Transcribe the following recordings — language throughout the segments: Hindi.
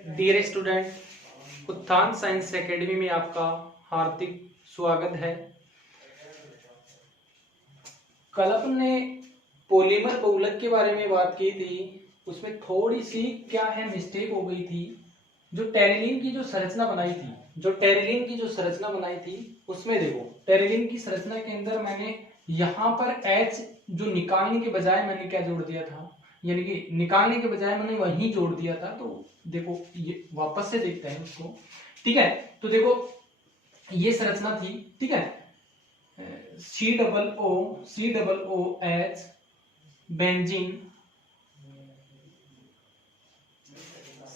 डियर स्टूडेंट, उत्थान साइंस एकेडमी में आपका हार्दिक स्वागत है। कल अपने पॉलीमर बहुलक के बारे में बात की थी, उसमें थोड़ी सी क्या है मिस्टेक हो गई थी। जो टेरिलीन की जो संरचना बनाई थी उसमें देखो, टेरिलीन की संरचना के अंदर मैंने यहाँ पर H जो निकालने के बजाय मैंने क्या जोड़ दिया था, यानी कि निकालने के बजाय मैंने वहीं जोड़ दिया था। तो देखो ये वापस से देखते हैं उसको, ठीक है। तो देखो ये संरचना थी, ठीक है। COOH benzene,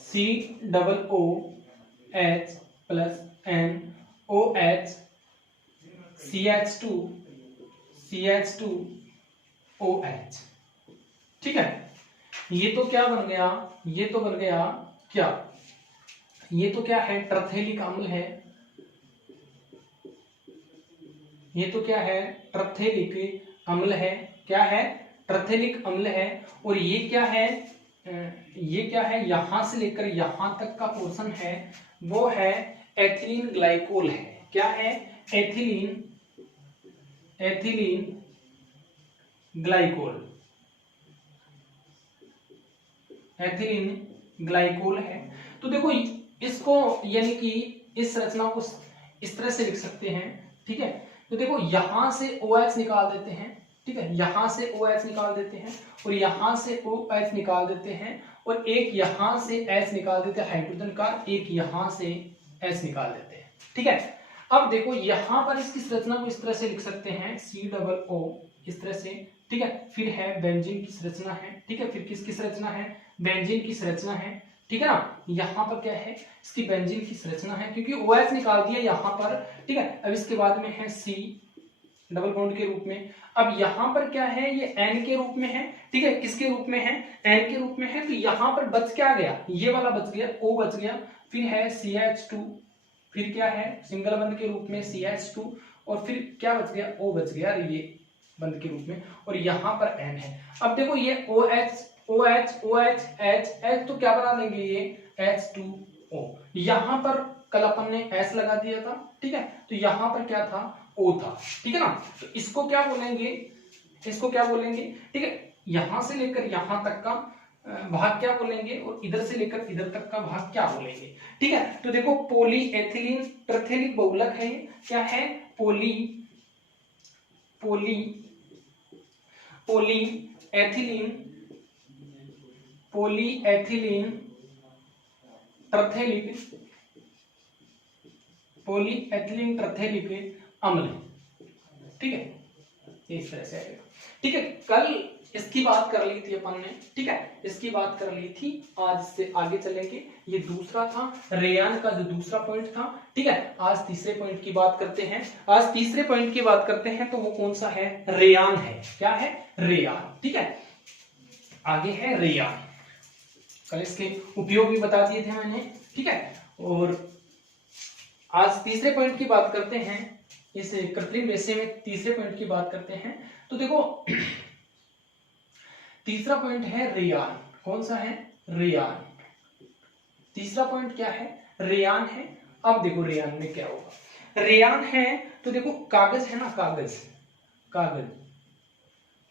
COOH plus NOH CH2OH, ठीक है। ये तो क्या बन गया, ये तो बन गया क्या, ये तो क्या है, ट्रथेलिक अम्ल है। ये तो क्या है, ट्रथेलिक अम्ल है। क्या है, ट्रथेलिक अम्ल है। और ये क्या है, यहां से लेकर यहां तक का पोर्शन है वो है एथिलीन ग्लाइकोल है। क्या है, एथिलीन ग्लाइकोल, एथिलीन ग्लाइकोल है। तो देखो इसको, यानी कि इस संरचना को इस तरह से लिख सकते हैं, ठीक है। तो देखो यहां से OH निकाल देते हैं, ठीक है, यहां से OH निकाल देते हैं और यहां से OH निकाल देते हैं और एक यहां से H निकाल देते हैं हाइड्रोजन का, एक यहां से H निकाल देते हैं, ठीक है। अब देखो यहां पर इसकी संरचना को इस तरह से लिख सकते हैं, COO इस तरह से, ठीक है। फिर है बेंजीन की संरचना है, ठीक है। फिर किसकी संरचना है, बेंजीन की संरचना है, ठीक है ना। यहाँ पर क्या है, इसकी बेंजीन की संरचना है क्योंकि OH निकाल दिया यहाँ पर, ठीक है। अब इसके बाद में है C डबल बॉन्ड के रूप में। अब यहाँ पर क्या है, ये N के रूप में है, ठीक है। किसके रूप में है, N के रूप में है। तो यहाँ पर बच क्या गया, ये वाला बच गया, O बच गया। फिर है CH2, फिर क्या है सिंगल बंध के रूप में CH2 और फिर क्या बच गया, O बच गया ये बंध के रूप में और यहाँ पर N है। अब देखो ये OH H तो क्या बना लेंगे, ये H2O। यहाँ पर कल अपन ने S लगा दिया था, ठीक है। तो यहाँ पर क्या था, O था, ठीक है ना। तो इसको क्या बोलेंगे, ठीक है। यहां से लेकर यहां तक का भाग क्या बोलेंगे और इधर से लेकर इधर तक का भाग क्या बोलेंगे, ठीक है। तो देखो पॉलीएथिलीन ट्रथेलिक बहुलक है। क्या है, पॉलीएथिलीन ट्रथेलिक अम्ल, ठीक है। इस तरह से आएगा, ठीक है। कल इसकी बात कर ली थी अपन ने, ठीक है, इसकी बात कर ली थी। आज से आगे चलेंगे। ये दूसरा था रेयान का जो दूसरा पॉइंट था, ठीक है। आज तीसरे पॉइंट की बात करते हैं। तो वो कौन सा है, रेयान है। क्या है, रेयान, ठीक है। आगे है रेयान, कल इसके उपयोग भी बता दिए थे मैंने, ठीक है। और आज तीसरे पॉइंट की बात करते हैं, इस कृत्रिम रेशे में तीसरे पॉइंट की बात करते हैं। तो देखो तीसरा पॉइंट है रेयान। कौन सा है, रेयान। तीसरा पॉइंट क्या है, रेयान है। अब देखो रेयान में क्या होगा, रेयान है तो देखो कागज है ना,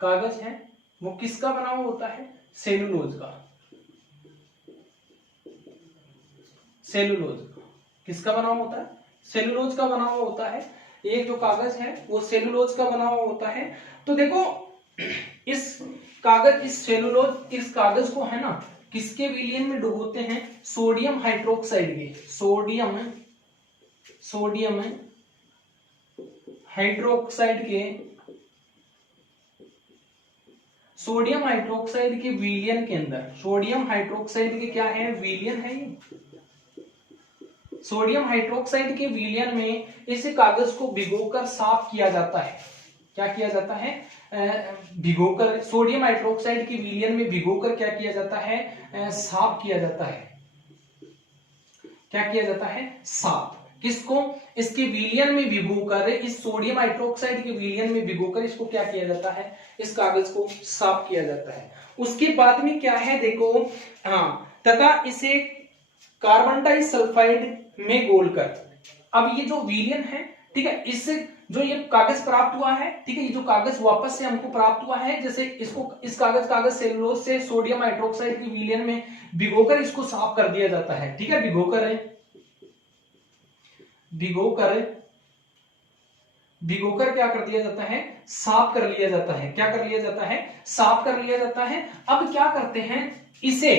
कागज है, वो किसका बना हुआ होता है, सेलुलोज का। किसका बना हुआ होता है, सेलुलोज का बना हुआ होता है। एक जो कागज है वो सेलुलोज का बना हुआ होता है। तो देखो इस कागज को है ना, किसके विलयन में डुबोते हैं, सोडियम हाइड्रोक्साइड के, सोडियम हाइड्रोक्साइड के विलयन के अंदर। सोडियम हाइड्रोक्साइड के क्या है, विलयन है ये। सोडियम हाइड्रोक्साइड के विलयन में इस कागज को भिगोकर साफ किया जाता है। क्या किया जाता है, भिगोकर, सोडियम हाइड्रोक्साइड के विलयन में भिगोकर क्या किया जाता है, साफ किया जाता है। क्या किया जाता है, साफ। किसको, इसके विलयन में भिगोकर, इस सोडियम हाइड्रोक्साइड के विलयन में भिगोकर इसको क्या किया जाता है, इस कागज को साफ किया जाता है। उसके बाद में क्या है देखो, हाँ, तथा इसे कार्बन डाइसल्फाइड में घोलकर, अब ये जो विलयन है, ठीक है, इससे जो ये कागज प्राप्त हुआ है, ठीक है, ये जो कागज वापस से हमको प्राप्त हुआ है, जैसे इसको इस कागज सेलुलोज से सोडियम हाइड्रोक्साइड की विलयन में भिगोकर इसको साफ कर दिया जाता है, ठीक है, भिगोकर क्या कर दिया जाता है, साफ कर लिया जाता है, क्या कर लिया जाता है, साफ कर लिया जाता है। अब क्या करते हैं, इसे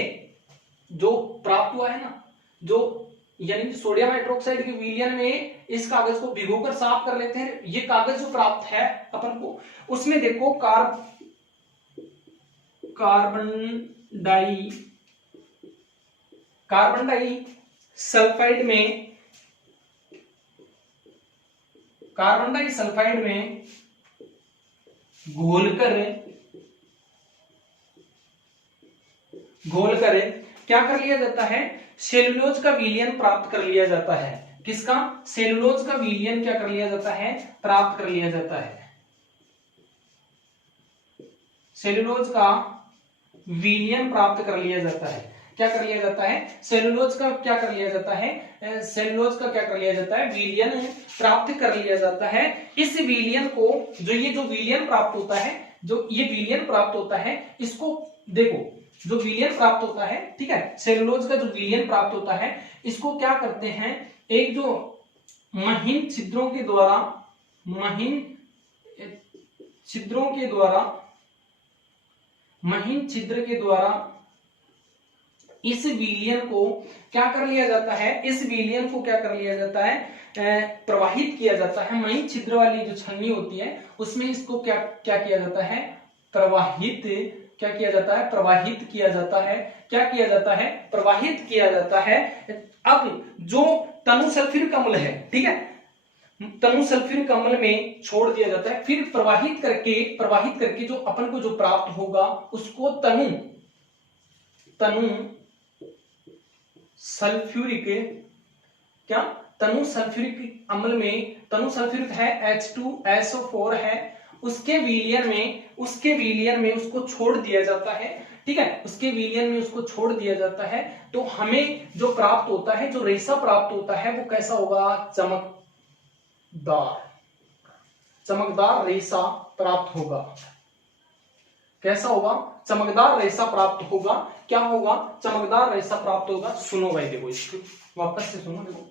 जो प्राप्त हुआ है ना, जो यानी कि सोडियम हाइड्रोक्साइड के विलयन में इस कागज को भिगोकर साफ कर लेते हैं। ये कागज जो प्राप्त है अपन को, उसमें देखो कार्बन डाई सल्फाइड में घोलकर क्या कर लिया जाता है, सेलुलोज का विलयन प्राप्त कर लिया जाता है। किसका, सेलुलोज का विलयन क्या कर लिया जाता है, प्राप्त कर लिया जाता है। सेलुलोज का विलयन प्राप्त कर लिया जाता है, क्या कर लिया जाता है, सेलुलोज का क्या कर लिया जाता है, सेलुलोज का क्या कर लिया जाता है, विलयन प्राप्त कर लिया जाता है। इस विलयन को, ये जो विलयन प्राप्त होता है, जो ये विलयन प्राप्त होता है, इसको देखो, जो विलयन प्राप्त होता है, ठीक है, सेलुलोज का जो विलयन प्राप्त होता है, इसको क्या करते हैं, एक जो महीन छिद्रों के द्वारा इस विलयन को क्या कर लिया जाता है, इस विलयन को क्या कर लिया जाता है, प्रवाहित किया जाता है। महीन छिद्र वाली जो छन्नी होती है उसमें इसको क्या किया जाता है, प्रवाहित किया जाता है, प्रवाहित किया जाता है। अब जो तनु सल्फ्यूरिक अम्ल है, ठीक है, तनु सल्फ्यूरिक अम्ल में छोड़ दिया जाता है, फिर प्रवाहित करके जो अपन को जो प्राप्त होगा उसको तनु सल्फ्यूरिक अम्ल में, तनु सल्फ्यूरिक है H2SO4 है, उसके विलयन में उसको छोड़ दिया जाता है, ठीक है, उसके विलयन में उसको छोड़ दिया जाता है। तो हमें जो प्राप्त होता है, जो रेशा प्राप्त होता है, वो कैसा होगा, चमकदार रेशा प्राप्त होगा। कैसा होगा, चमकदार रेशा प्राप्त होगा। क्या होगा, चमकदार रेशा प्राप्त होगा। सुनो भाई, देखो इसको वापस से सुनो। देखो,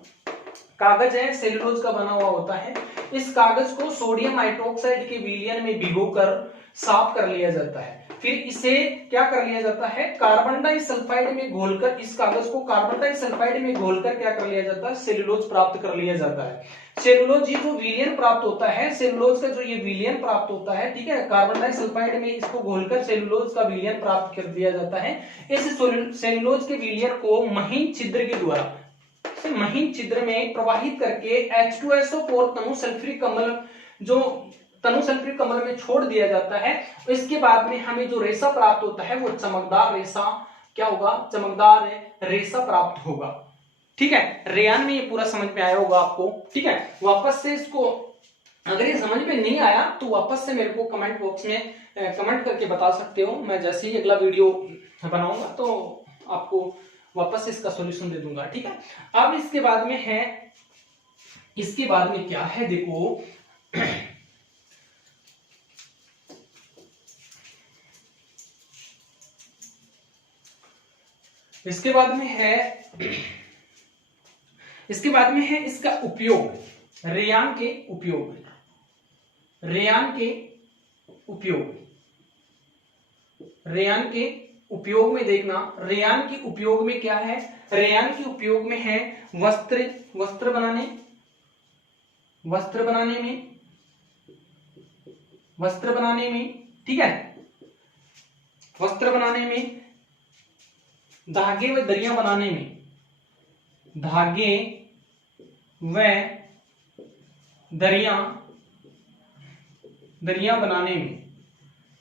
कागज है, सेलुलोज का बना हुआ होता है। इस कागज को सोडियम हाइड्रोक्साइड के विलयन में भिगोकर साफ कर लिया जाता है। फिर इसे क्या कर लिया जाता है, कार्बन डाइसल्फाइड में घोलकर, इस कागज को कार्बन डाइसल्फाइड में घोलकर क्या कर लिया जाता है, सेलुलोज प्राप्त कर लिया जाता है। सेलुलोज ये जो विलयन प्राप्त होता है, सेलुलोज का जो ये विलयन प्राप्त होता है, ठीक है, कार्बन डाइसल्फाइड में इसको घोलकर सेलुलोज का विलयन प्राप्त कर दिया जाता है। इस सेलुलोज के विलयन को महीन छिद्र के द्वारा, महीन छिद्र में प्रवाहित करके H2SO4 तनु सल्फ्यूरिक अम्ल, जो तनु सल्फ्यूरिक अम्ल में छोड़ दिया जाता है। इसके बाद में हमें जो रेशा प्राप्त होता है वो चमकदार रेशा क्या होगा, चमकदार रेशा प्राप्त होगा। ठीक है, रेयान में ये पूरा समझ में आया होगा आपको। ठीक है, वापस से इसको, अगर ये समझ में नहीं आया तो वापस से मेरे को कमेंट बॉक्स में कमेंट करके बता सकते हो। मैं जैसे ही अगला वीडियो बनाऊंगा तो आपको वापस से इसका सॉल्यूशन दे दूंगा। ठीक है, अब इसके बाद में है, इसके बाद में क्या है, देखो इसके बाद में है, इसके बाद में है इसका उपयोग, रेयान के उपयोग, रेयान के उपयोग, रेयान के उपयोग में देखना, रेयान के उपयोग में क्या है, रेयान के उपयोग में है वस्त्र बनाने, वस्त्र बनाने में, ठीक है, वस्त्र बनाने में, धागे व दरियां बनाने में, धागे व दरियां बनाने में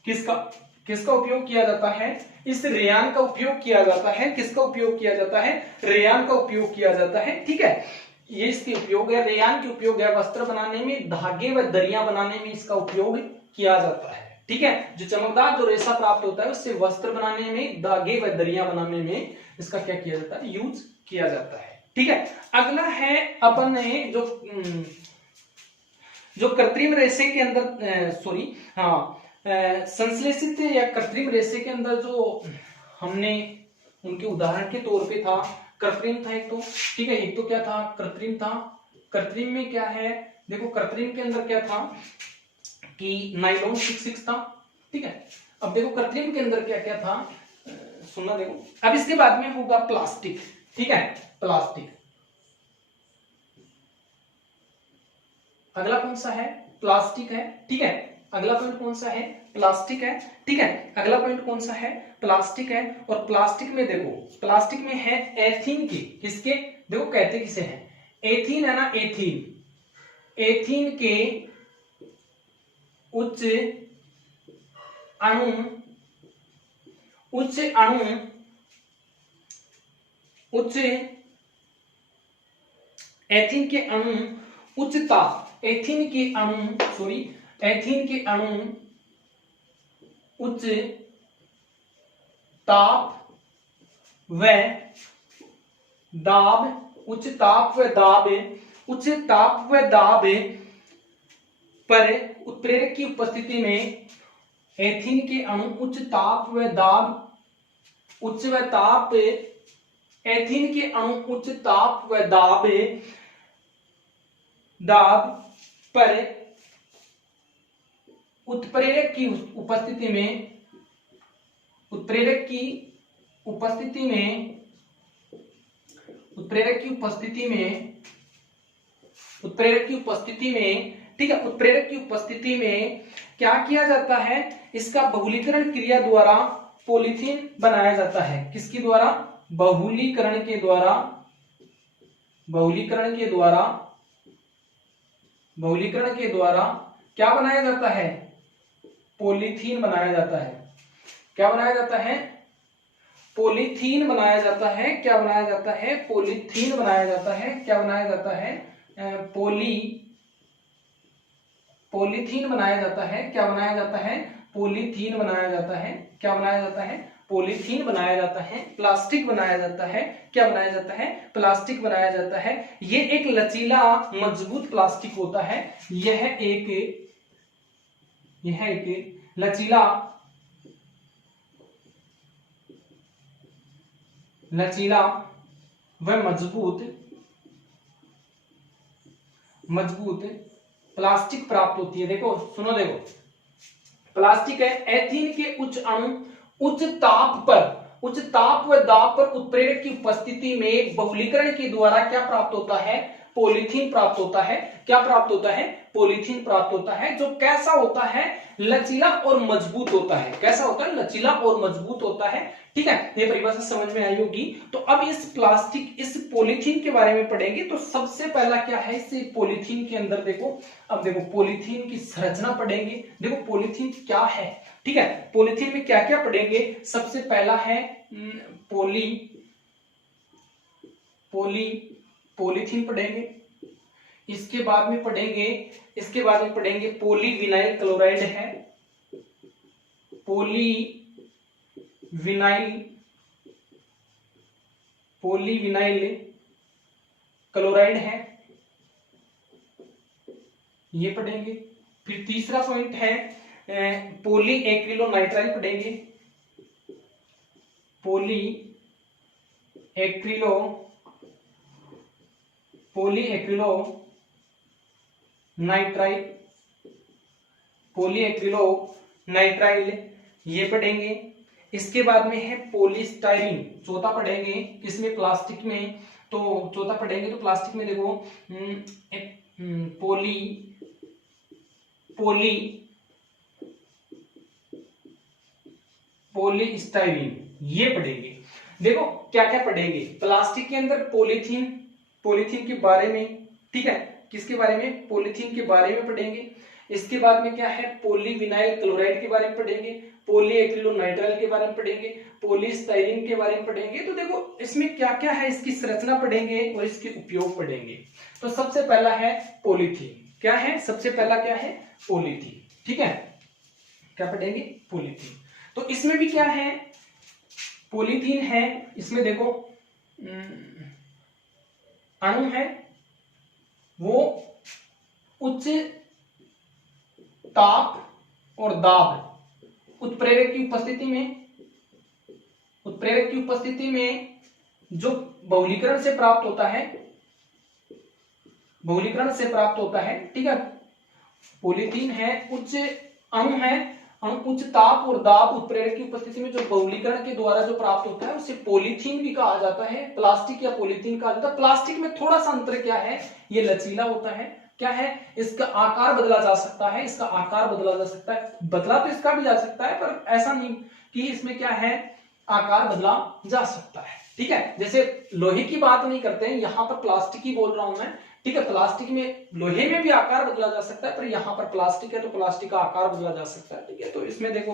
किसका उपयोग किया जाता है, इस रेयान का उपयोग किया जाता है। किसका उपयोग किया जाता है, रेयान का उपयोग किया जाता है। ठीक है, ये इसके उपयोग है, रेयान के उपयोग है वस्त्र बनाने में, धागे व दरियां बनाने में इसका उपयोग किया जाता है। ठीक है, जो चमकदार जो रेशा प्राप्त होता है उससे वस्त्र बनाने में, धागे व दरियां बनाने में इसका क्या किया जाता है, यूज किया जाता है। ठीक है, अगला है अपन ने जो कृत्रिम रेशे के अंदर संश्लेषित या कृत्रिम रेशे के अंदर जो हमने उनके उदाहरण के तौर पे था, कृत्रिम था एक तो, ठीक है, एक तो क्या था, कृत्रिम था। कृत्रिम में क्या है, देखो कृत्रिम के अंदर क्या था कि नाइलॉन 66 था। ठीक है, अब देखो कृत्रिम के अंदर क्या क्या था, सुनना देखो। अब इसके बाद में होगा प्लास्टिक। ठीक है, प्लास्टिक अगला कौन सा है, प्लास्टिक है। ठीक है, अगला पॉइंट कौन सा है, प्लास्टिक है। ठीक है, अगला पॉइंट कौन सा है, प्लास्टिक है। और प्लास्टिक में देखो, प्लास्टिक में है एथीन की, किसके, देखो कहते किसे हैं, एथीन है ना, एथीन, एथीन के उच्च अणु एथीन के अणु उच्च ताप, एथीन के अणु उच्च ताप व दाब, उच्च ताप व दाब पर उत्प्रेरक की उपस्थिति में, एथीन के अणु उच्च ताप व दाब, एथीन के अणु उच्च ताप व दाब पर उत्प्रेरक की उपस्थिति में ठीक है, उत्प्रेरक की उपस्थिति में क्या किया जाता है, इसका बहुलीकरण क्रिया द्वारा पॉलीथीन बनाया जाता है। किसके द्वारा, बहुलीकरण के द्वारा क्या बनाया जाता है, पॉलीथीन बनाया जाता है। क्या बनाया जाता है, पॉलीथीन बनाया जाता है। क्या बनाया जाता है, पॉलीथीन बनाया जाता है। क्या बनाया जाता है, पॉलीथीन बनाया जाता है। क्या बनाया जाता है, पॉलीथीन बनाया जाता है। क्या बनाया जाता है, पॉलीथीन बनाया जाता है। प्लास्टिक बनाया जाता है। क्या बनाया जाता है, प्लास्टिक बनाया जाता है। ये एक लचीला मजबूत प्लास्टिक होता है। यह एक लचीला व मजबूत प्लास्टिक प्राप्त होती है। देखो सुनो, देखो प्लास्टिक है, एथीन के उच्च ताप व दाब पर उत्प्रेरक की उपस्थिति में बहुलीकरण के द्वारा क्या प्राप्त होता है, पॉलीथीन प्राप्त होता है। क्या प्राप्त होता है, पॉलीथीन प्राप्त होता है, जो कैसा होता है, लचीला और मजबूत होता है। कैसा होता है, लचीला और मजबूत होता है। ठीक है, ये परिभाषा समझ में आई होगी। तो अब इस पॉलीथीन के बारे में पढ़ेंगे। तो सबसे पहला क्या है, इस पॉलीथीन के अंदर देखो, अब देखो पॉलीथीन की संरचना पढ़ेंगे। देखो पॉलीथीन क्या है, ठीक है, पॉलीथीन में क्या क्या पढ़ेंगे। सबसे पहला है पॉलीथीन पढ़ेंगे। इसके बाद में पढ़ेंगे पॉलीविनाइल क्लोराइड है, पॉलीविनाइल क्लोराइड है, ये पढ़ेंगे। फिर तीसरा पॉइंट है पॉलीएक्रिलोनाइट्राइल पढ़ेंगे, पॉलीएक्रिलोनाइट्राइल ये पढ़ेंगे। इसके बाद में है पॉलीस्टाइरीन, चौथा पढ़ेंगे। किसमें, प्लास्टिक में। तो चौथा पढ़ेंगे तो प्लास्टिक में देखो पॉलीस्टाइरीन ये पढ़ेंगे। देखो क्या क्या पढ़ेंगे प्लास्टिक के अंदर, पॉलीथीन के बारे में। ठीक है, किसके बारे में, पॉलीथीन के बारे में पढ़ेंगे। इसके बाद में क्या है, पॉलीविनाइल क्लोराइड के बारे में पढ़ेंगे, पॉलीएक्रिलोनाइट्राइल के बारे में पढ़ेंगे, पॉलीस्टाइरीन के बारे में पढ़ेंगे। तो देखो इसमें क्या क्या है, इसकी संरचना पढ़ेंगे और इसके उपयोग पढ़ेंगे। तो सबसे पहला है पॉलीथीन। क्या है, सबसे पहला क्या है, पॉलीथीन। ठीक है, क्या पढ़ेंगे, पॉलीथीन। तो इसमें भी क्या है, पॉलीथीन है, इसमें देखो अणु है वो उच्च ताप और दाब उत्प्रेरक की उपस्थिति में जो बहुलीकरण से प्राप्त होता है, ठीक है। पॉलीथीन है, उच्च अणु है, उच्च ताप और दाब उत्प्रेरक की उपस्थिति में जो बहुलीकरण के द्वारा जो प्राप्त होता है उसे पॉलीथीन भी कहा जाता है, प्लास्टिक या पॉलीथीन कहा जाता है। प्लास्टिक में थोड़ा सा अंतर क्या है, ये लचीला होता है, क्या है, इसका आकार बदला जा सकता है, बदला तो इसका भी जा सकता है, पर ऐसा नहीं कि इसमें क्या है, आकार बदला जा सकता है, ठीक है। जैसे लोहे की बात नहीं करते हैं, यहां पर प्लास्टिक ही बोल रहा हूं मैं, ठीक है। प्लास्टिक में, लोहे में भी आकार बदला जा सकता है, पर यहां पर प्लास्टिक है तो प्लास्टिक का आकार बदला जा सकता है, ठीक है। तो इसमें देखो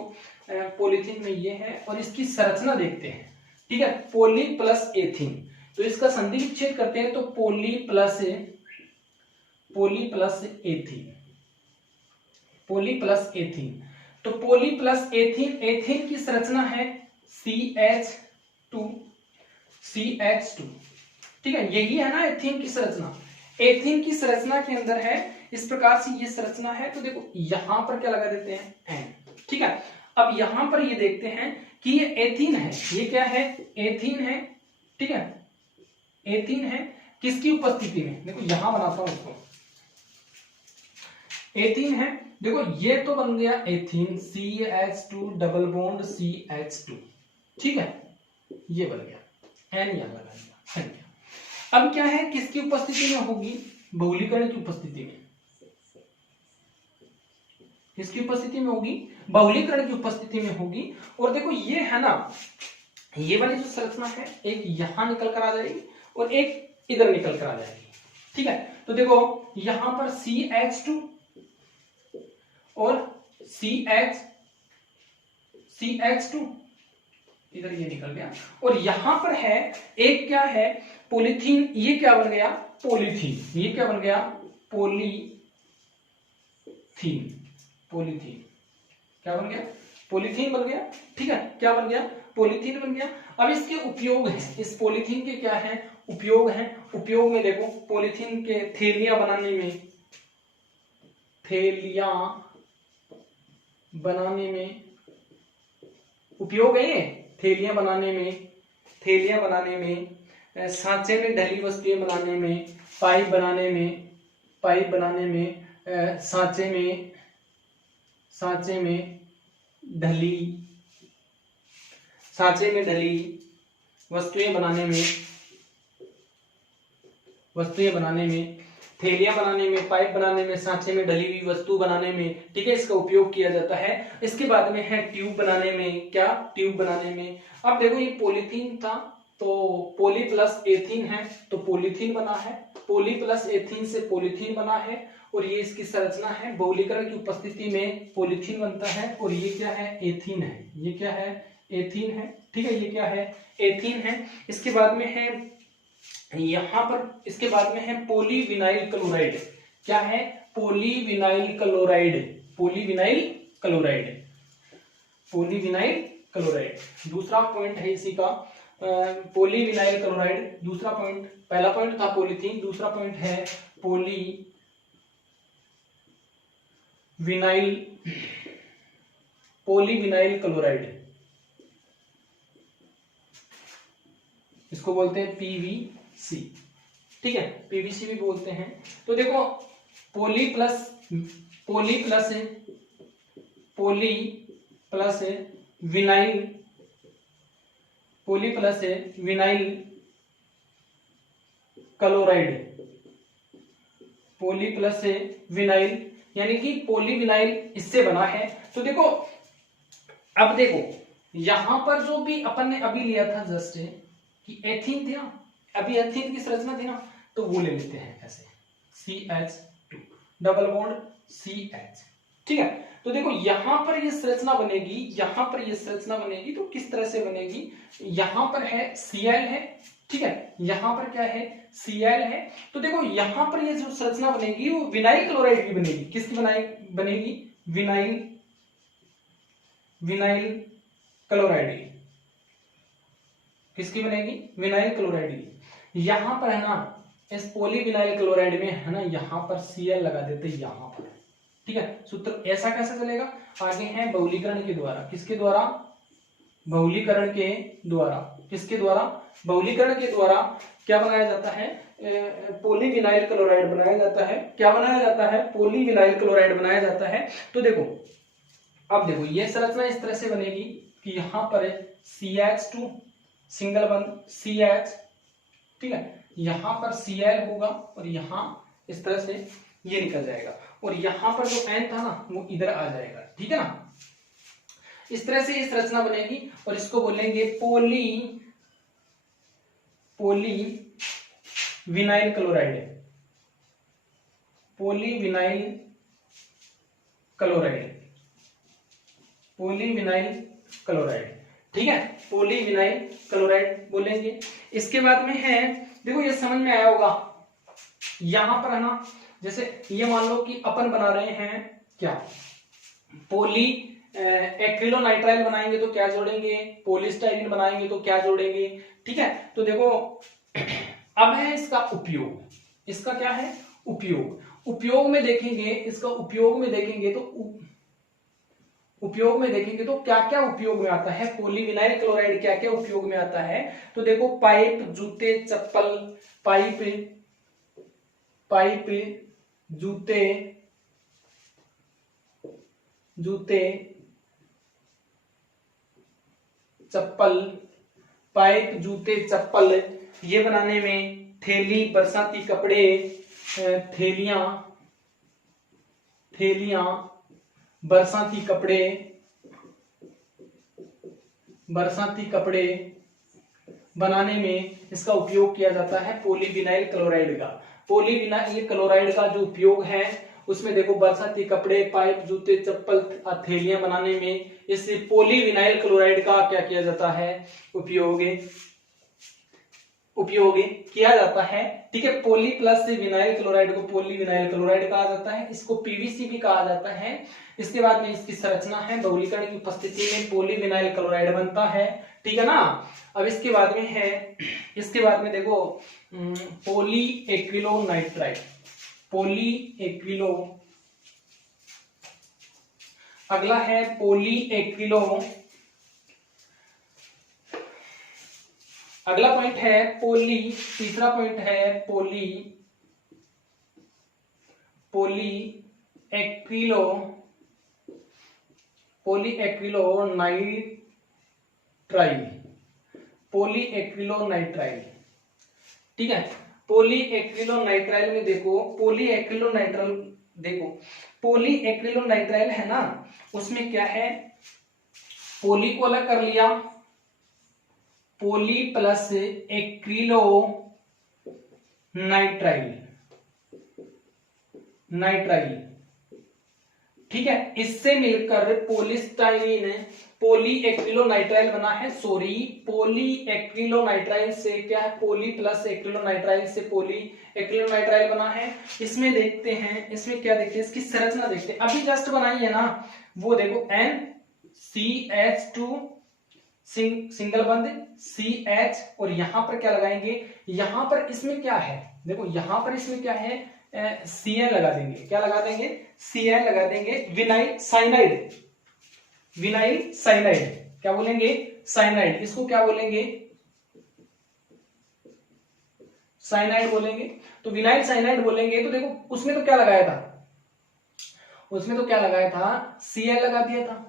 पॉलीथीन में ये है, और इसकी संरचना देखते हैं, ठीक है। पॉली प्लस एथीन, तो इसका संधि विच्छेद करते हैं तो पॉली प्लस एथीन, तो पॉली प्लस एथीन की संरचना है CH2, ठीक है। यही है ना एथीन की संरचना। एथीन की संरचना के अंदर है, इस प्रकार से ये संरचना है। तो देखो यहां पर क्या लगा देते हैं, N, ठीक है। अब यहां पर ये देखते हैं कि ये एथीन है, ये क्या है, एथीन है, ठीक है। एथीन है किसकी उपस्थिति में, देखो यहां बनाता हूं इसको, एथीन है, देखो ये तो बन गया ethene, CH2 double bond CH2, ठीक है, ये बन गया, N यहां लगा दिया। अब क्या है, किसकी उपस्थिति में होगी, बहुलीकरण की उपस्थिति में, किसकी उपस्थिति में होगी, बहुलीकरण की उपस्थिति में होगी। और देखो ये है ना, ये वाली जो संरचना है, एक यहां निकल कर आ जाएगी और एक इधर निकल कर आ जाएगी, ठीक है। तो देखो यहां पर CH2 और CH2 इधर ये निकल गया, और यहां पर है एक क्या है, पॉलीथीन, ये क्या बन गया, पॉलीथीन, ये क्या बन गया, पॉलीथीन क्या बन गया, पॉलीथीन बन गया, ठीक है। क्या बन गया, पॉलीथीन बन गया। अब इसके उपयोग है, इस पॉलीथीन के क्या है, उपयोग है। उपयोग में देखो पॉलीथीन के थैलियां बनाने में उपयोग है, ये थैलियां बनाने में, सांचे में ढली वस्तुएं बनाने में, पाइप बनाने में, सांचे में ढली वस्तुएं बनाने में, थैलियां बनाने में, पाइप बनाने में, सांचे में ढली हुई वस्तु बनाने में, ठीक है, इसका उपयोग किया जाता है। इसके बाद में है ट्यूब बनाने में, क्या, ट्यूब बनाने में। अब देखो ये पॉलीथीन था, तो पॉली प्लस एथीन है तो पॉलीथीन बना है, पॉली प्लस एथीन से पॉलीथीन बना है, और ये इसकी संरचना है, बहुलीकरण की उपस्थिति में पॉलीथीन बनता है। और ये क्या है, एथीन है, ये क्या है, एथीन है, ठीक है, ये क्या है, एथीन है। इसके बाद में है यहां पर, इसके बाद में है पॉलीविनाइल क्लोराइड, क्या है, पॉलीविनाइल क्लोराइड, दूसरा पॉइंट है इसी का, पॉलीविनाइल क्लोराइड। दूसरा पॉइंट, पहला पॉइंट था पॉलीथीन, दूसरा पॉइंट है पॉलीविनाइल क्लोराइड, इसको बोलते हैं PVC, ठीक है, PVC भी बोलते हैं। तो देखो पॉली विनाइल क्लोराइड, यानी कि पॉलीविनाइल इससे बना है। तो देखो, अब देखो यहां पर जो भी अपन ने अभी लिया था जस्ट कि एथीन थी ना, अभी एथीन की संरचना थी ना, तो वो ले लेते हैं ऐसे, CH2 डबल बॉन्ड CH, ठीक है। तो देखो यहां पर ये संरचना बनेगी, तो किस तरह से बनेगी, यहां पर है Cl है, ठीक है, यहां पर क्या है, Cl है। तो देखो यहां पर ये जो संरचना बनेगी वो विनाइल क्लोराइड की बनेगी, किसकी बनेगी, विनाइल क्लोराइड, किसकी बनेगी, विनाइल क्लोराइड की। यहां पर है ना इस पॉलीविनाइल क्लोराइड में है ना यहाँ पर Cl लगा देते हैं यहाँ पर, ठीक है। सूत्र ऐसा कैसे चलेगा, आगे है बहुलीकरण के द्वारा, किसके द्वारा, बहुलीकरण के द्वारा, किसके द्वारा, बहुलीकरण के द्वारा क्या बनाया जाता है, पॉलीविनाइल क्लोराइड बनाया जाता है। क्या बनाया जाता है, पॉलीविनाइल क्लोराइड बनाया जाता है। तो देखो अब देखो ये संरचना इस तरह से बनेगी कि यहाँ पर CH2 सिंगल बंद CH, ठीक है, यहाँ पर Cl होगा और यहाँ इस तरह से ये निकल जाएगा और यहाँ पर जो N था ना वो इधर आ जाएगा, ठीक है ना। इस तरह से इस रचना बनेगी और इसको बोलेंगे polyvinyl chloride, polyvinyl chloride, polyvinyl chloride, ठीक है, पॉलीविनाइल क्लोराइड बोलेंगे। इसके बाद में है, देखो ये समझ में आया होगा, यहां पर है ना जैसे ये मान लो कि अपन बना रहे हैं क्या, पॉली एक्रिलोनाइट्राइल बनाएंगे तो क्या जोड़ेंगे, पॉलीस्टाइरीन बनाएंगे तो क्या जोड़ेंगे, ठीक है। तो देखो अब है इसका उपयोग, इसका क्या है उपयोग, उपयोग में देखेंगे, इसका उपयोग में देखेंगे तो उपयोग में देखेंगे तो क्या क्या उपयोग में आता है, पॉलीविनाइल क्लोराइड क्या क्या उपयोग में आता है। तो देखो पाइप, जूते, चप्पल, पाइप, जूते, चप्पल, पाइप, जूते, चप्पल ये बनाने में, थैली, बरसाती कपड़े, थैलियां, बरसाती कपड़े बनाने में इसका उपयोग किया जाता है पॉलीविनाइल क्लोराइड का। पॉलीविनाइल क्लोराइड का जो उपयोग है उसमें देखो बरसाती कपड़े, पाइप, जूते, चप्पल, थैलियां बनाने में इस पॉलीविनाइल क्लोराइड का क्या किया जाता है, उपयोग किया जाता है, ठीक है। पॉली प्लस से विनाइल क्लोराइड को पॉलीविनाइल क्लोराइड कहा जाता है, इसको पीवीसी भी कहा जाता है। इसके बाद में इसकी संरचना है, बहुलीकरण की उपस्थिति में पॉलीविनाइल क्लोराइड बनता है, ठीक है ना। अब इसके बाद में है, इसके बाद में देखो पॉलीएक्रिलोनाइट्राइल, अगला है अगला पॉइंट है तीसरा पॉइंट है पॉलीएक्रिलोनाइट्राइल, ठीक है। पॉलीएक्रिलोनाइट्राइल में देखो, पॉलीएक्रिलोनाइट्राइल है ना, उसमें क्या है, पॉली को अलग कर लिया, पॉली प्लस एक्रिलो नाइट्राइल, ठीक है। इससे मिलकर पॉलीस्टाइरीन पॉलीएक्रिलोनाइट्राइल बना है, सॉरी पॉलीएक्रिलोनाइट्राइल से क्या है, पॉली प्लस एक्रिलोनाइट्राइल से पॉलीएक्रिलोनाइट्राइल बना है। इसमें देखते हैं, इसमें क्या देखते हैं, इसकी संरचना देखते हैं, अभी जस्ट बनाई है ना वो देखो NCH2 सिंगल बंद CH और यहां पर क्या लगाएंगे, यहां पर इसमें क्या है, देखो यहां पर इसमें क्या है, Cl लगा देंगे, क्या लगा देंगे, Cl लगा देंगे, विनाइल साइनाइड, क्या बोलेंगे, साइनाइड, इसको क्या बोलेंगे, साइनाइड बोलेंगे। तो विनाइल साइनाइड बोलेंगे तो देखो उसमें तो क्या लगाया था, Cl लगा दिया था,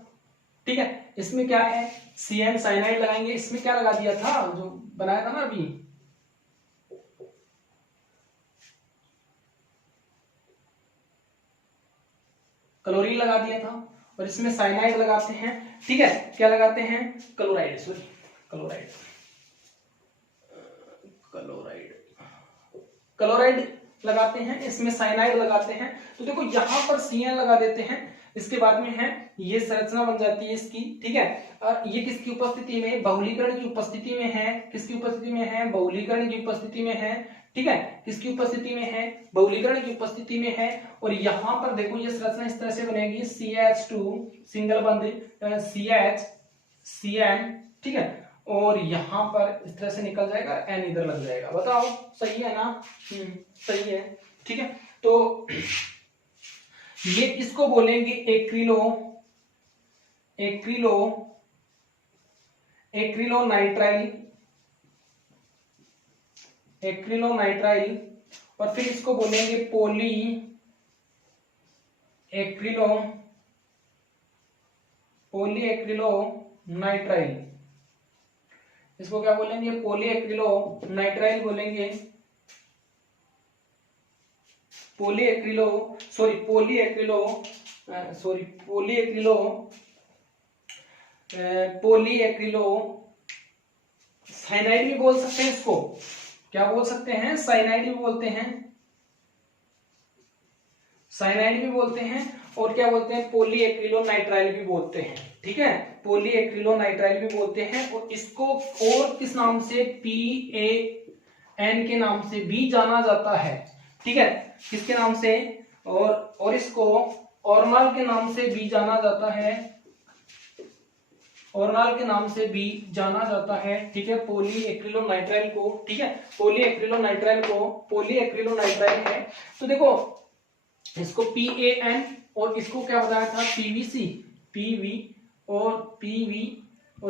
ठीक है। इसमें क्या है, CN साइनाइड लगाएंगे, इसमें क्या लगा दिया था, जो बनाया था ना अभी, क्लोरीन लगा दिया था, और इसमें साइनाइड लगाते हैं, ठीक है, क्या लगाते हैं, क्लोराइड लगाते हैं, इसमें साइनाइड लगाते हैं। तो देखो यहां पर Cn लगा देते हैं, इसके बाद में है ये संरचना बन जाती है इसकी, ठीक है। और ये किसकी उपस्थिति में, बहुलीकरण की उपस्थिति में है, किसकी उपस्थिति में है, बहुलीकरण की उपस्थिति में है, ठीक है, किसकी उपस्थिति में है, बहुलीकरण की उपस्थिति में है। और यहां पर देखो ये संरचना इस तरह से बनेगी, CH2 सिंगल बंद CH CN, ठीक है, और यहां पर इस तरह से निकल जाएगा, एन इधर लग जाएगा। बताओ सही है ना? सही है। ठीक है, तो ये इसको बोलेंगे एक्रिलोनाइट्राइल, और फिर इसको बोलेंगे पॉलीएक्रिलोनाइट्राइल। इसको क्या बोलेंगे? पॉलीएक्रिलोनाइट्राइल बोलेंगे। पॉलीएक्रिलो साइनाइड भी बोल सकते हैं इसको। क्या बोल सकते हैं? साइनाइड भी बोलते हैं, और क्या बोलते हैं? पॉलीएक्रिलोनाइट्राइल भी बोलते हैं। ठीक है, पॉलीएक्रिलोनाइट्राइल भी बोलते हैं, और इसको और किस नाम से? PAN के नाम से भी जाना जाता है। ठीक है, किसके नाम से? और इसको ऑर्नाल के नाम से भी जाना जाता है, ठीक है, पॉलीएक्रिलोनाइट्राइल को। ठीक है, पॉलीएक्रिलोनाइट्राइल है। तो देखो इसको PAN और इसको क्या बताया था? PV और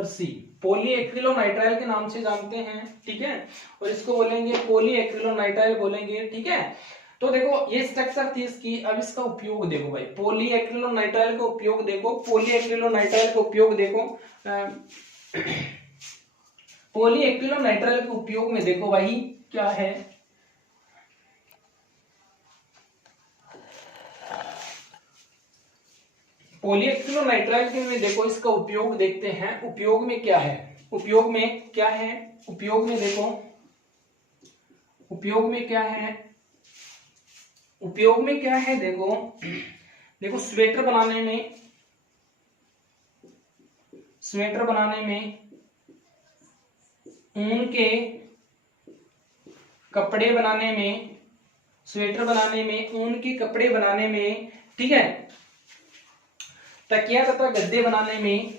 C, पॉलीएक्रिलोनाइट्राइल के नाम से जानते हैं। ठीक है, और इसको बोलेंगे पॉलीएक्रिलोनाइट्राइल बोलेंगे। ठीक है, तो देखो ये स्ट्रक्चर थी इसकी। अब इसका उपयोग देखो भाई, पॉलीएक्रिलोनाइट्राइल का उपयोग देखो, पॉलीएक्रिलोनाइट्राइल के उपयोग में देखो भाई क्या है। पॉलीएक्रिलोनाइट्राइल के में देखो इसका उपयोग देखते हैं। उपयोग में क्या है? उपयोग में देखो, उपयोग में क्या है? देखो स्वेटर बनाने में ऊन के कपड़े बनाने में, स्वेटर बनाने में, ऊन के कपड़े बनाने में, ठीक है, तकिया तथा गद्दे बनाने में,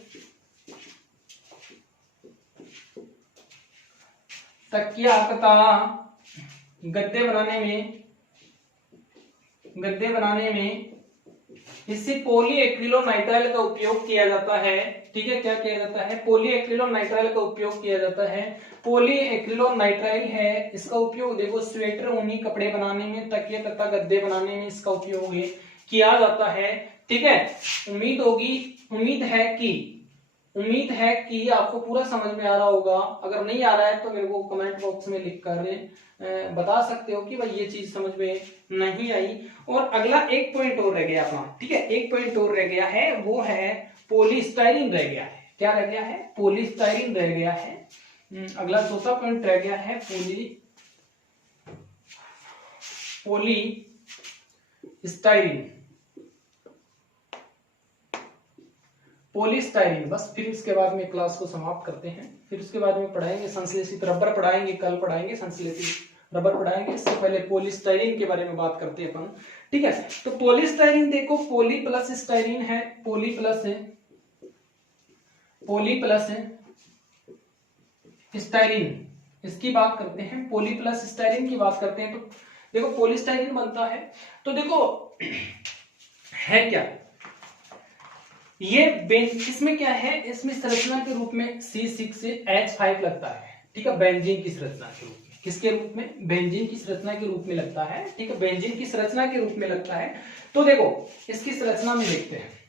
तकिया तथा गद्दे बनाने में इससे पॉलीएक्रिलोनाइट्राइल का उपयोग किया जाता है। ठीक है, क्या किया जाता है? पॉलीएक्रिलोनाइट्राइल का उपयोग किया जाता है। पॉलीएक्रिलोनाइट्राइल है, इसका उपयोग देखो स्वेटर, ऊनी कपड़े बनाने में, तकिया तथा गद्दे बनाने में इसका उपयोग किया जाता है। ठीक है, उम्मीद है कि आपको पूरा समझ में आ रहा होगा। अगर नहीं आ रहा है तो मेरे को कमेंट बॉक्स में लिख कर बता सकते हो कि भाई ये चीज समझ में नहीं आई। और अगला एक पॉइंट और रह गया अपना। ठीक है, एक पॉइंट और रह गया है, वो है पॉलीस्टाइरीन रह गया है। क्या रह गया है? पॉलीस्टाइरीन रह गया है। अगला चौथा पॉइंट रह गया है पॉलीस्टाइरीन। बस फिर इसके बाद में क्लास को समाप्त करते हैं। फिर उसके बाद में पढ़ाएंगे संश्लेषित रबर, पढ़ाएंगे कल, पढ़ाएंगे संश्लेषित रबर पढ़ाएंगे। इससे पहले पॉलीस्टाइरीन के बारे में बात करते हैं अपन। ठीक है, तो पॉलीस्टाइरीन देखो, पॉली प्लस स्टाइरीन है, पॉली प्लस स्टाइरीन, इसकी बात करते हैं। पॉली प्लस स्टाइरीन की बात करते हैं। तो देखो पॉलीस्टाइरीन बनता है, तो देखो है क्या ये इसमें क्या है? इसमें संरचना के रूप में C6H5 लगता है। ठीक है, बेंजीन की संरचना के रूप में। किसके रूप में? बेंजीन की संरचना के रूप में लगता है। ठीक है, बेंजीन की संरचना के रूप में लगता है। तो देखो इसकी संरचना में देखते हैं।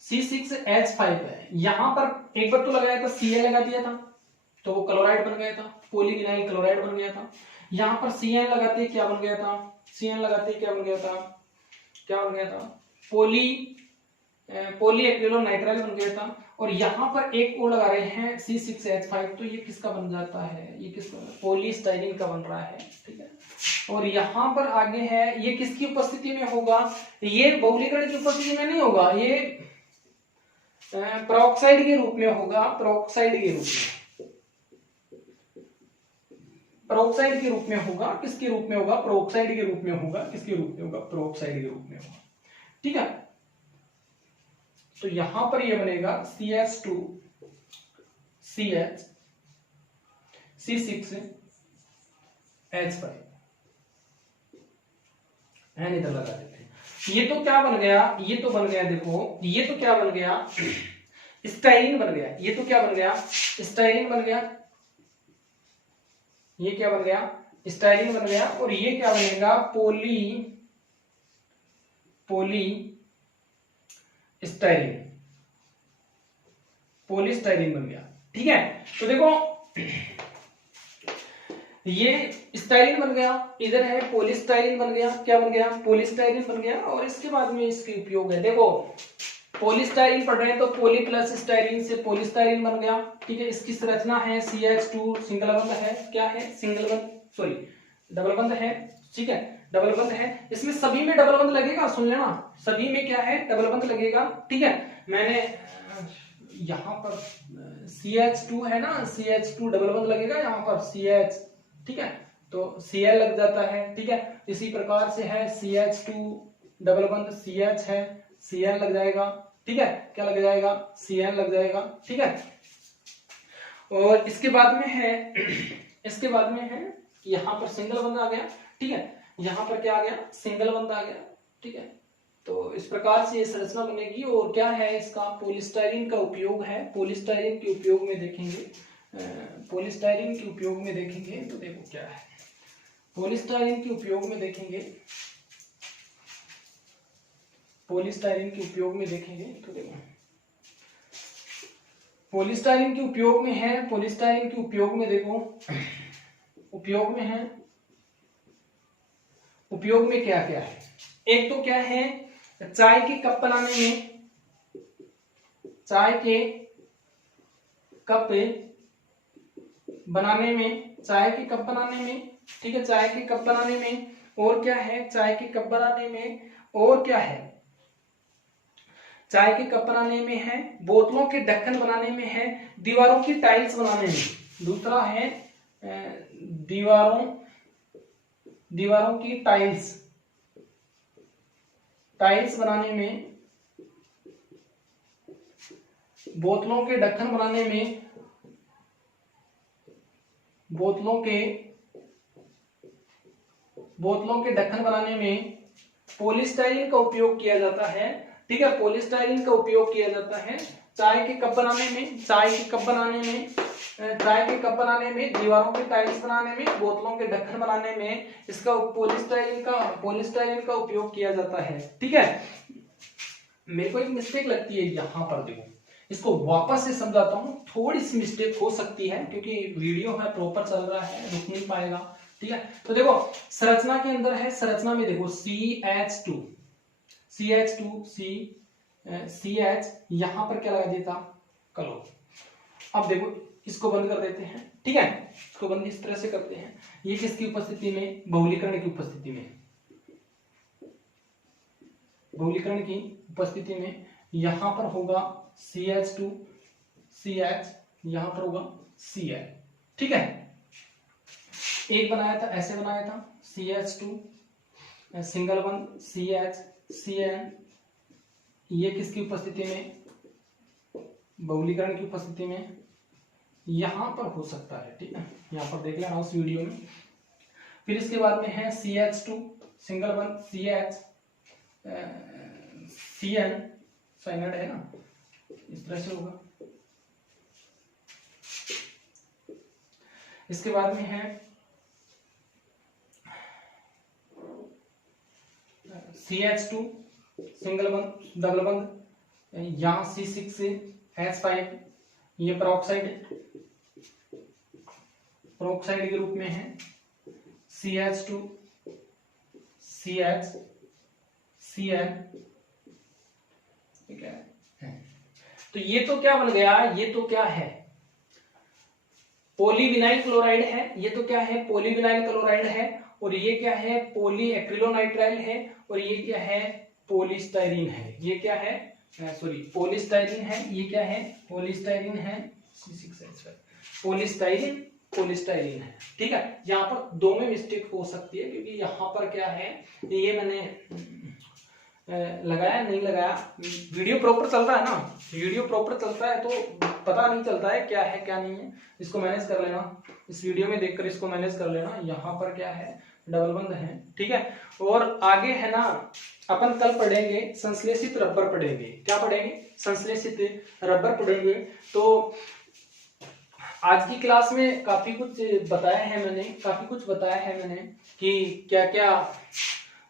C6H5 है। यहां पर एक बार तो लगाया था, Cl लगा दिया था तो वो क्लोराइड बन गया था, पॉलीविनाइल क्लोराइड बन गया था। यहां पर CN लगाते क्या बन गया था? क्या बन गया था? पॉलीएक्रिलोनाइट्राइल बन गया था। और यहां पर एक और लगा रहे हैं C6H5, तो ये किसका बन जाता है? ये किसका? पॉलीस्टाइरीन का बन रहा है। ठीक है, और यहां पर आगे है, ये किसकी उपस्थिति में होगा? ये बहुलीकरण की उपस्थिति में नहीं होगा, ये पेरोक्साइड के रूप में होगा। पेरोक्साइड के रूप में होगा। किसके रूप में होगा? पेरोक्साइड के रूप में होगा। किसके रूप में होगा? पेरोक्साइड के रूप में होगा। ठीक है। तो यहां पर ये बनेगा CH2 CH C6H5 एन इधर लगा देते हैं। ये तो क्या बन गया, ये तो बन गया, देखो ये तो क्या बन गया, स्टाइरिन बन गया। ये तो क्या बन गया, स्टाइरिन बन गया। ये क्या बन गया, स्टाइरिन बन गया। और ये क्या बनेगा, पॉलीस्टाइरिन बन गया। ठीक है। तो देखो ये स्टाइरिन बन गया, इधर है पॉलीस्टाइरिन बन गया। क्या बन गया, पॉलीस्टाइरिन बन गया। और इसके बाद में इसके उपयोग है, देखो पॉलीस्टाइरिन पढ़ रहे हैं तो पॉली प्लस स्टाइरिन से पॉलीस्टाइरिन बन गया। ठीक है। इसकी संरचना है CH2 सिंगल बंध है। क्या है, सिंगल बंध, सॉरी डबल बंध है। ठीक है, डबल बंध है। इसमें सभी में डबल बंध लगेगा, सुन लेना, सभी में क्या है, डबल बंध लगेगा। ठीक है। मैंने यहां पर CH2 है ना, CH2 डबल बंध लगेगा यहाँ पर CH। ठीक है, तो Cl लग जाता है। ठीक है, इसी प्रकार से है CH2 डबल बंध CH है, Cl लग जाएगा। ठीक है, क्या लग जाएगा, Cl लग जाएगा। ठीक है। और इसके बाद में है यहां पर सिंगल बंध आ गया। ठीक है, यहां पर क्या आ गया, सिंगल बंध आ गया। ठीक है, तो इस प्रकार से ये संरचना बनेगी। और क्या है इसका, पॉलीस्टाइरिन का उपयोग है। पॉलीस्टाइरिन के उपयोग में देखेंगे, तो देखो क्या है, पॉलीस्टाइरिन के उपयोग में देखेंगे, तो देखो पॉलीस्टाइरिन के उपयोग में है, उपयोग में क्या क्या है। एक तो क्या है, चाय के कप बनाने में, चाय के कप बनाने में। ठीक है, चाय के कप बनाने में। और क्या है, चाय के कप बनाने में, और क्या है, चाय के कप बनाने में है, बोतलों के ढक्कन बनाने में है, दीवारों की टाइल्स बनाने में। दूसरा है दीवारों की टाइल्स बनाने में, बोतलों के ढक्कन बनाने में, बोतलों के ढक्कन बनाने में पॉलीस्टाइरिन का उपयोग किया जाता है। ठीक है, पॉलीस्टाइरिन का उपयोग किया जाता है चाय के कप बनाने में, दीवारों के टाइल्स बनाने में, बोतलों के ढक्कन बनाने में इसका पॉलीस्टाइरिन का उपयोग किया जाता है। ठीक है, मेरे को एक मिस्टेक लगती है यहां पर, देखो इसको वापस से समझाता हूं, थोड़ी सी मिस्टेक हो सकती है क्योंकि वीडियो है प्रॉपर चल रहा है, रुक नहीं पाएगा। ठीक है, तो देखो संरचना के अंदर है, संरचना में देखो CH2 CH यहां पर क्या लगा दिया था, कलो। अब देखो इसको बंद कर देते हैं। ठीक है, इसको बंद इस तरह से करते हैं। ये किसकी उपस्थिति में, बहुलीकरण की उपस्थिति में, यहां पर होगा CH2 CH, यहां पर होगा Cl। ठीक है, एक बनाया था, ऐसे बनाया था CH2 सिंगल बंध CH Cn, ये किसकी उपस्थिति में, बहुलीकरण की उपस्थिति में यहां पर हो सकता है। ठीक है, यहां पर देख लेना उस वीडियो में। फिर इसके बाद में है CH2 सिंगल बंध CH Cn, साइनाइड है ना, इस तरह से होगा। इसके बाद में है CH2 सिंगल बंध डबल बंध, यहां C6H5, ये पेरोक्साइड के रूप में है CH2 CH Cn। ठीक है, तो ये तो क्या बन गया, ये तो क्या है, पॉलीविनाइल क्लोराइड है। ये तो क्या है, पॉलीविनाइल क्लोराइड है। और ये क्या है, पॉलीएक्रिलोनाइट्राइल है। और ये क्या है, पॉलीस्टाइरीन है। ये क्या है, सॉरी पॉलीस्टाइरीन है। ये क्या है, पॉलीस्टाइरीन है, पॉलीस्टाइरीन है। ठीक है, यहाँ पर दो में मिस्टेक हो सकती है क्योंकि यहाँ पर क्या है, ये मैंने लगाया नहीं लगाया, वीडियो प्रॉपर चल रहा है ना, वीडियो प्रॉपर चलता है तो पता नहीं चलता है क्या है क्या नहीं है, इसको मैनेज कर लेना, इस वीडियो में देखकर इसको मैनेज कर लेना। यहाँ पर क्या है, डबल बंद है, ठीक है। और आगे है ना, अपन कल पढ़ेंगे संश्लेषित रबर पढ़ेंगे, क्या पढ़ेंगे, संश्लेषित रबर पढ़ेंगे। तो आज की क्लास में काफी कुछ बताया है मैंने, काफी कुछ बताया है मैंने कि क्या क्या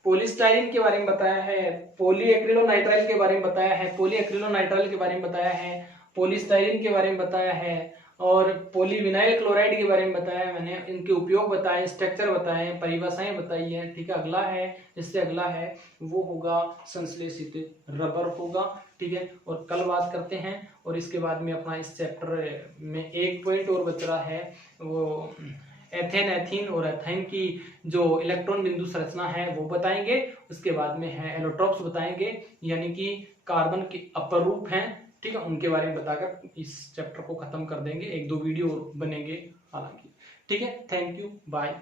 पॉलीस्टाइरीन के बारे में बताया है, पॉलीएक्रिलोनाइट्राइल के बारे में बताया है, पॉलीएक्रिलोनाइट्राइल के बारे में बताया है, पॉलीस्टाइरीन के बारे में बताया है, और पॉलीविनाइल क्लोराइड के बारे में बताया है मैंने, इनके उपयोग बताए, स्ट्रक्चर बताए, परिभाषाएं बताई है, ठीक है। अगला है, इससे अगला है वो होगा संश्लेषित रबर होगा, ठीक है। और कल बात करते हैं, और इसके बाद में अपना इस चैप्टर में एक पॉइंट और बच रहा है, वो एथेन, एथीन और एथाइन की जो इलेक्ट्रॉन बिंदु संरचना है वो बताएंगे। उसके बाद में है एलोट्रोप्स बताएंगे, यानी कि कार्बन के अपर रूप हैं, ठीक है, उनके बारे में बताकर इस चैप्टर को खत्म कर देंगे। एक दो वीडियो बनेंगे हालांकि, ठीक है। Thank you, bye.